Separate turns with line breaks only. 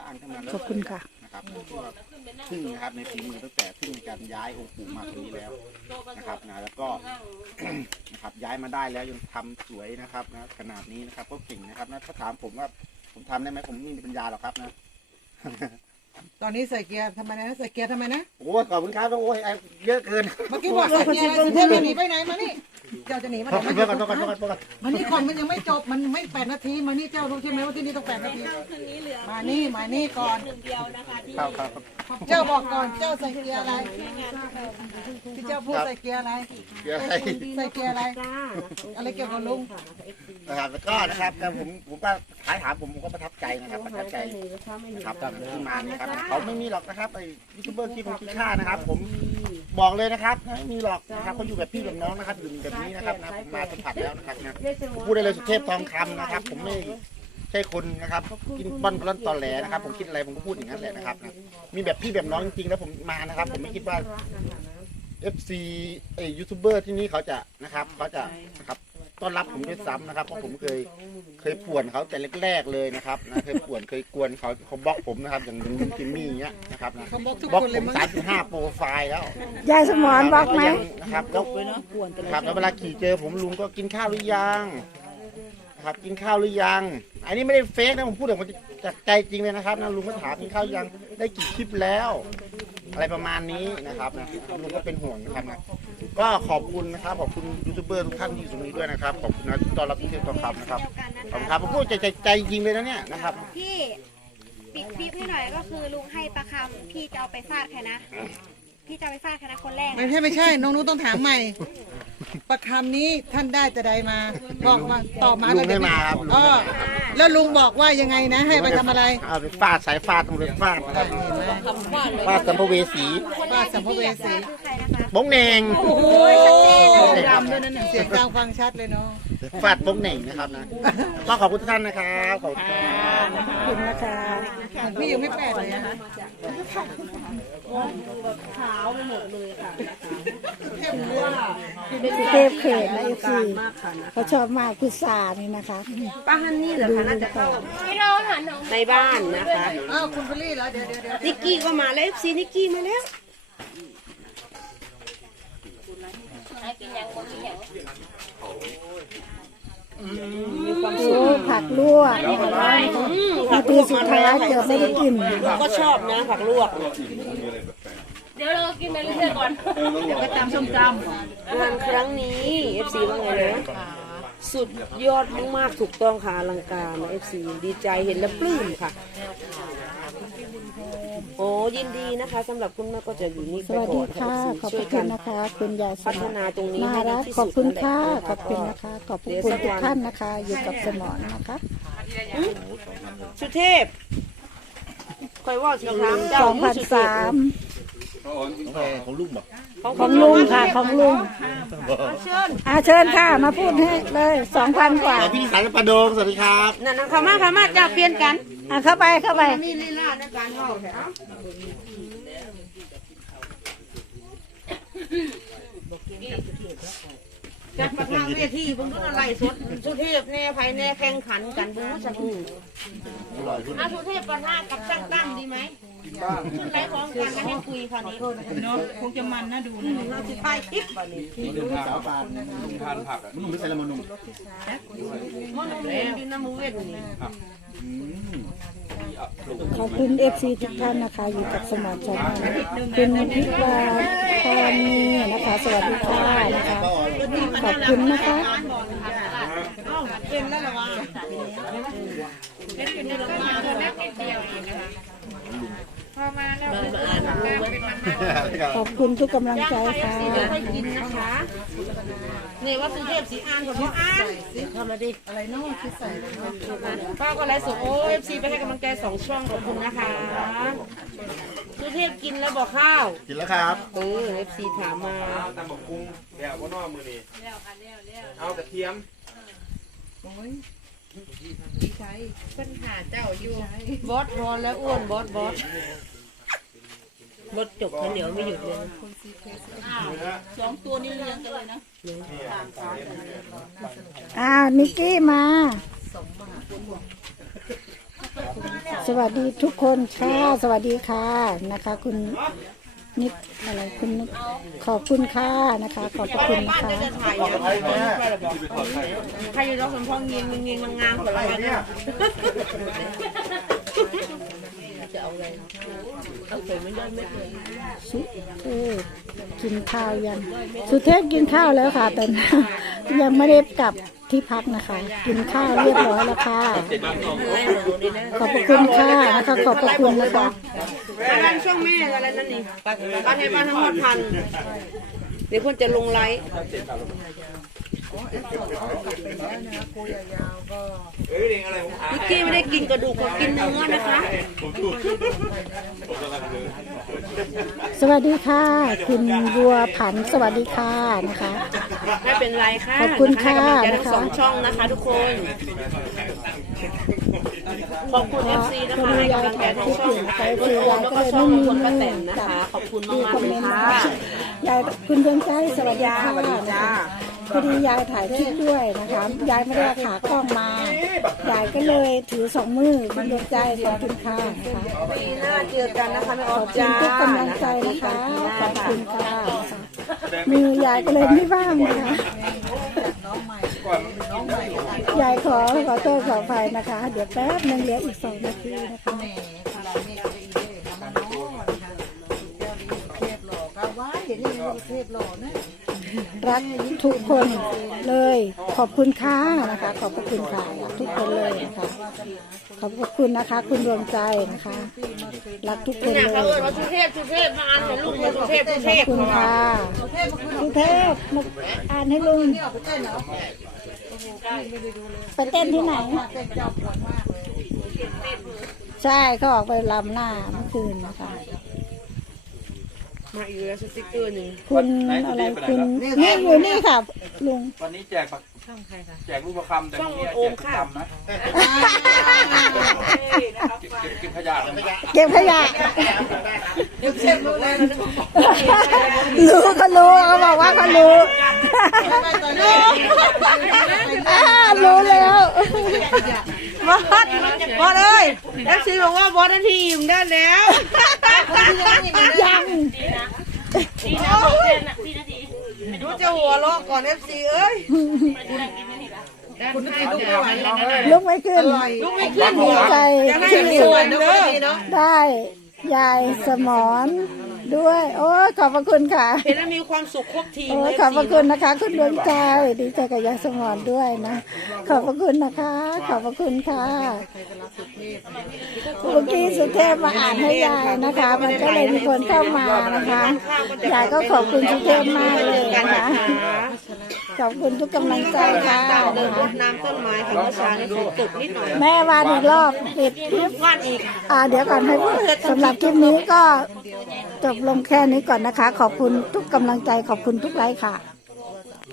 างขึ้นมาแล้ว
ขอบคุณค่ะ
นะครับซึ่งนะครับในฝีมือตั้งแต่ที่มีการย้ายองค์ปู่มาตรงนี้แล้วนะครับนะแล้วก็ นะครับย้ายมาได้แล้วยังทำสวยนะครับนะขนาดนี้นะครับก็เก่งนะครับนะถ้าถามผมว่าผมทำได้ไหมผมไม่มีปัญญาหรอกครับนะ
ตอนนี้ใส่เกียร์ทำไมนะใส่เกียร์ทำไมนะ
โอ้ขอบคุณครับโอ้ยเยอะเกิน
เมื่อกี้บอกใส่เกียร์อะไรสุเทพจะหนีไปไหนมานี่เจ้าจะหนีมาไหน
เพื่อนก่อน
มานี่ก่อนมันยังไม่จบมันไม่8 นาทีมานี่เจ้ารู้ใช่ไหมว่าที่นี่ต้อง8 นาทีมานี่ก่อน
ครับ
เจ้าบอกก่อนเจ้าใส่เกียร์อะไรที่เจ้าพูดใส่เกียร์อะไร
เยอะให้
ใส่เกียร์อะไรอะไรเกี่ยวกับลุง
นะครับแล้วก็นะครับแต่ผมก็ท้ายถามผมก็ประทับใจนะครับประทับใจนะครับที่มาเนี่ยครับเขาไม่มีหรอกนะครับไอ้ยูทูบเบอร์ที่ผมคิดค่านะครับ ผมบอกเลยนะครับไม่มีหรอกนะครับเขาอยู่แบบพี่แบบน้องนะครับอยู่แบบนี้นะครับนะผมมาสัมผัสแล้วนะครับนะผมพูดได้เลยสุเทพทองคำนะครับ ผมไม่ใช่คนนะครับกินป้อนปล้อนตอแหลนะครับผมคิดอะไรผมก็พูดอย่างนั้นแหละนะครับนะมีแบบพี่แบบน้องจริงๆแล้วผมมานะครับ ผมไม่คิดว่า FC ยูทูบเบอร์ที่นี่เขาจะนะครับต้อนรับผมด้วยซ้ำนะครับเพราะผมเคยป่วนเขาแต่แรกๆเลยนะครับนะเคยป่วนเคยกวนเขาบล็อกผมนะครับอย่างลุงจิมมี่เงี้ยนะครับนะ
เขาบอกทุก
บล็อก
คน
ผ
เลย
ม
มั้ง
35 โปรไฟล์แล้ว
ยายสมอนบอกไหม
นะครับแล้วครับแล้วเวลาขี่เจอผมลุงก็กินข้าวหรือยังนะครับกินข้าวหรือยังอันนี้ไม่ได้เฟกนะผมพูดจากใจจริงเลยนะครับนะลุงก็ถามกินข้าวยังได้กี่คลิปแล้ว อะไรประมาณนี้นะครับนะลุงก็เป็นห่วงนะครับนะก็ขอบคุณนะครับขอบคุณยูทูบเบอร์ทุกท่านที่อยู่ตรงนี้ด้วยนะครับขอบคุณนะที่ต้อนรับทุกท่านครับนะครับขอบคุณครับผมพูดใจจริงเลยนะเนี่ยนะครับ
พี่ปิดคลิปให้หน่อยก็คือลุงให้ประคำพี่จะเอาไปฟาดใครนะพี่จะเอาไปฟาดใครนะคนแรกนะ
ไม่ใช่น้องนุ้ต้องถามใหม่ประคำนี้ท่านได้แต่ใดมาบอกมาตอบมา
ลุงไม่มาครับ
อ๋อแล้วลุงบอกว่ายังไงนะให้ไปทำอะไร
เอาไปฟาดสายฟาดตรงไปฟาดนะครับฟาดสัมภเวสี
ว่าสัมภเวสี
คือใครนะคะ
บงเหน่ง
โอ้โห
ดำด้วยนั่นเสียง
ดังฟังชัดเลยเนาะ
ฟาดบงเหน่งนะครับนะก็ขอบคุณทุกท่านนะครับขอบคุณครับ
ขอบคุณนะคะ
พี่ยังไม่8เลยนะคะ
สุเทพเขตและเอฟซีเขาชอบมากพุทรานี่นะคะ
ป้าฮันนี่เหรอคะน่าจะเข้าในบ้านนะคะ
อ้าวคุณพลี่แล้วเดี๋ยว
นิกกี้ก็มาแล้ว FC นิกกี้มาแล้ว
โอ้ผักลวกนาทีสุดท้ายเกือบไม่ได้กิน
ก็ชอบนะผักลวก
เดี๋ยวเรากินไปเรื่อยๆก่อน
ไปตามส้มต
งานครั้งนี้ FC ว่าไงนะสุดยอดมากๆถูกต้องค่ะอลังการนะ FC ดีใจเห็นแล้วปลื้มค่ะ โอ้ยินดีนะคะสำหรับคุณแม่ก็จะอยู่นี่
ส
ไป
วัส
ก่
ดี
อน
ค่ะ ขอบ
ช่วย
คุ
กั
ณ
นพั
ม
ฒ
ร
นาตรงนี้
น่า
ให้ดี
รัก
ที่
ขอบ
สุด
คุณ
นั่นแหละ
ค่ะ
นะคะ
ขอบคุณนะคะ ขอบคุณทุกท่านนะคะ อยู่กับสมอนนะคะ
สุเทพคอยว่าสิถามเจ้าอยู่สุเทพ
2003
ของลุงบอก
ของลุงค่ะของลุงเชิญค่ะ มาพูดให้เลย 2,000 กว่า
พี่สายประโดมสวัสดีครับ
นั่นๆเขามาจะเปลี่ยนกัน
เข้าไป
มีลีลาในการเข้าแถวจัดประทาเวทีเบิ่งดูอะไรสดสุเทพแน่ไผแน่แข่งขันกันเบิ่งว่าจะฮู้สุเทพประทากับช่างตั้งดีไหมชุดไรของกันกันให้คุยคราวนี้
ำเนาะคงจะมันน่าดูนะ
เราสิถ่ายคลิปบ่นี่
ลุงสาวปานลุงทานผักลุงไม่ใส่ละมันนุ่ม
มันเรียนอยู่น้ำมือเวทนี่
ขอบคุณ FC ทุกท่านนะคะ อยู่กับสมอนชาแนลคุณพิวาพรณีนะคะ สวัสดีค่ะนะคะ ขอบคุณนะคะ
เป็นแล้วเหรอวะ
ขอบคุณทุกกำลังใจค่ะ
เดี๋ยวให้กินนะคะนี่ว่าสุเทพสีอ่านกับพ่ออ่านเข้ามาดิ
อะไรเนาะที่ใส่
ป้าก็ไลฟ์สดโอ้เอฟซีไปให้กำลังใจ2 ช่องขอบคุณนะคะสุเทพกินแล้วบอกข้าว
กินแล้วครับ
เอฟซีถามมา
ตำบักกุ้งแล้วว่านอกมือนี่เอากระเทียม
บอสพอแล้วอ้วนบอสบอสจบข้าวเหนียวไม่หยุดเลย
นิกกี้มาสวัสดีทุกคนค่ะสวัสดีค่ะนะคะ คุณนิดอะไรคุณนิดขอบคุณค่ะนะคะ ขอบพระคุณนะคะ
ใครอยู่รถสมพงษ์เงียงเงียงงามๆคนละเนี่ย
สุเทพกินข้าวยังสุเทพกินข้าวแล้วค่ะแต่ ยังไม่ได้กลับที่พักนะคะ กินข้าวเรียบร้อยแล้วค่ะขอบพระคุณค่ะนะคะขอบพระคุณนะคะ
อะไรช่วงแม่อะไรนั่นนี่บ้านให้บ้านทั้งหมดพันเดี๋ยวคนจะลงไลฟ์นิกกี้ไม่ได้กินกระดูกเขากินเนื้อนะคะ
สวัสดีค่ะ คุณบัวผันสวัสดีค่ะนะคะ
ไม่เป็นไรค่ะ
ขอบคุณค่ะ
ให้กำลังใจทั้งสองช่องนะคะทุกคนขอบคุณ FC นะคะให้กำลังใจทั้งช่องแล้วก็ช่องคนป้าแตนนะคะขอบคุณมากๆเลยค่ะ
ยายคุณดวงใจสวัสดีค่ะพอดียายถ่ายคลิปด้วยนะคะยายไม่ได้เอาขากล้องมายายก็เลยถือสองมือคุณดวงใจขอบคุณค่ะนะคะ
ปีหน้าเจอกันนะคะแม่อ
ข
อ
อบ
ฟ
คุณ
จ้า
ทุกกำลังใจนะคะขอบคุณค่ะมือยายก็เลยไม่ว่างนะคะยายขอโทษขออภัยนะคะ เดี๋ยวแป๊บนึงเหลืออีก2 นาทีนะคะ
แหมพลังนี่ก็อีเด้มาโน่นะคะเจ้าดีเทพหล่อก็ว่าเห็นยังไงเทพหล่อนะ
รักทุกคนเลยขอบคุณค่ะนะคะ ขอบพระคุณค่ะทุกคนเลยนะคะขอบพระคุณนะคะ คุณดวงใจนะคะรักทุกคน
เนี่ย
เล
เขา
ย
เอิ้นว่าสุเทพมาอ่านให้ลูกเลยสุเทพ
ขอบคุณค่ะสุเทพมาอ่านให้ลุง
นี่ออกไปเต้นเหรอ
ไปเต้นที่ไหน
เต้นเจ้าปวดมากเลย
ใช่เขาออกไปลำหน้าเมื่อคืนนะคะ
มาอีกแล้วสติ๊กเกอร์หนึ่ง
คุณอะไรคุณนี่อยู่นี่ค่ะลุง
วันนี้แจกแจกรูปประคำแต่พรุ่งนี้แจกประคำนะเก็บขยะเลย
เก็บขยะ
เดี๋ยวเทพรู้แล้ว
รู้เขารู้เขาบอกว่าเขารู้
ตอนนี้
รู้แล้ว
บอสเอ้ยเอฟซีบอกว่าบอสนาทีอิ่มได้แล้ว
ยัง
ดีนะบอกแทนนะพี่นาที
ดูจะหัวเราะก่อนเอฟซีเอ้ย
คุณกินลูกไม่ไหวแล้ว
ลุกไม่ขึ้น
ลูกไม่ขึ้น
ดี
หัว
ใจ
จะให้
ที่
สวยเด้อ
ได้ยายสมอนด้วย โอ้ยขอบพระคุณค่ะ
เห็นแล้วมีความสุขครบทีม
โอ้
เลย ย
ขอบพระคุณนะคะ คุณดวงใจดีใจกับยายสมอนด้วยนะ ขอบพระคุณนะคะ ขอบพระคุณค่ะเมื่อกี้สุเทพมาอ่านให้ยายนะคะ มันก็เลยมีคนเข้ามานะคะยายก็ขอบคุณสุเทพมากเลยนะคะขอบคุณทุกกำลังใจค่ะ
เดินรดน้ำต้นไม้ของเมื่อเช้านี่ฝนตกนิดหน่อย
แม่วานอีกรอบปิดคลิป
วาดอีก
เดี๋ยวก่อนให้พูดสำหรับคลิปนี้ก็จบลงแค่นี้ก่อนนะคะ ขอบคุณทุกกำลังใจขอบคุณทุกไลค์ค่ะ